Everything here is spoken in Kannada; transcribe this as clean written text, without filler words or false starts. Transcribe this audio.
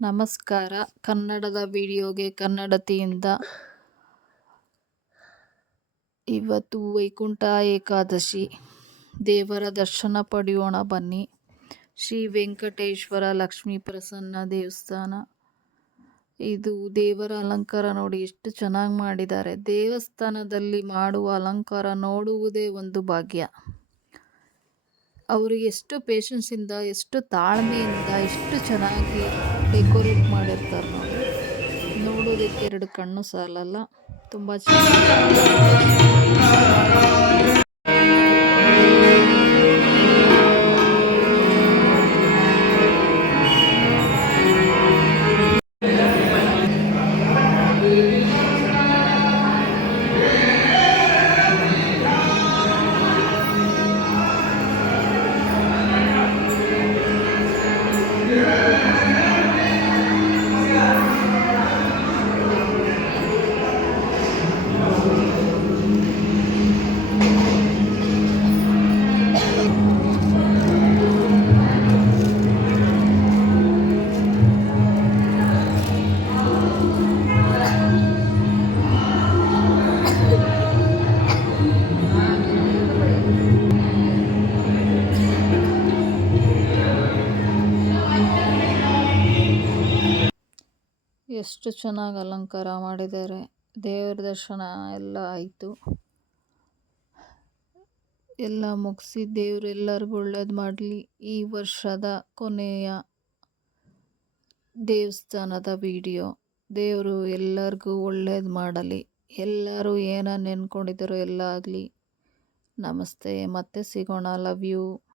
ನಮಸ್ಕಾರ. ಕನ್ನಡದ ವಿಡಿಯೋಗೆ ಕನ್ನಡತಿಯಿಂದ ಇವತ್ತು ವೈಕುಂಠ ಏಕಾದಶಿ. ದೇವರ ದರ್ಶನ ಪಡೆಯೋಣ ಬನ್ನಿ. ಶ್ರೀ ವೆಂಕಟೇಶ್ವರ ಲಕ್ಷ್ಮೀ ಪ್ರಸನ್ನ ದೇವಸ್ಥಾನ. ಇದು ದೇವರ ಅಲಂಕಾರ ನೋಡಿ ಎಷ್ಟು ಚೆನ್ನಾಗಿ ಮಾಡಿದ್ದಾರೆ. ದೇವಸ್ಥಾನದಲ್ಲಿ ಮಾಡುವ ಅಲಂಕಾರ ನೋಡುವುದೇ ಒಂದು ಭಾಗ್ಯ. ಅವರು ಎಷ್ಟು ಪೇಷನ್ಸಿಂದ, ಎಷ್ಟು ತಾಳ್ಮೆಯಿಂದ, ಎಷ್ಟು ಚೆನ್ನಾಗಿ ಡೆಕೋರೇಟ್ ಮಾಡಿರ್ತಾರೆ ನೋಡಿ. ನೋಡೋದಕ್ಕೆ ಎರಡು ಕಣ್ಣು ಸಾಲಲ್ಲ. ತುಂಬ ಚೆನ್ನಾಗಿ ಎಷ್ಟು ಚೆನ್ನಾಗಿ ಅಲಂಕಾರ ಮಾಡಿದ್ದಾರೆ. ದೇವರ ದರ್ಶನ ಎಲ್ಲ ಆಯಿತು. ಎಲ್ಲ ಮುಗಿಸಿ ದೇವರು ಎಲ್ಲರಿಗೂ ಒಳ್ಳೇದು ಮಾಡಲಿ. ಈ ವರ್ಷದ ಕೊನೆಯ ದೇವಸ್ಥಾನದ ವಿಡಿಯೋ. ದೇವರು ಎಲ್ಲರಿಗೂ ಒಳ್ಳೇದು ಮಾಡಲಿ. ಎಲ್ಲರೂ ಏನನ್ನು ನೆನ್ಕೊಂಡಿದ್ದಾರೋ ಎಲ್ಲ ಆಗಲಿ. ನಮಸ್ತೆ. ಮತ್ತೆ ಸಿಗೋಣ. Love you.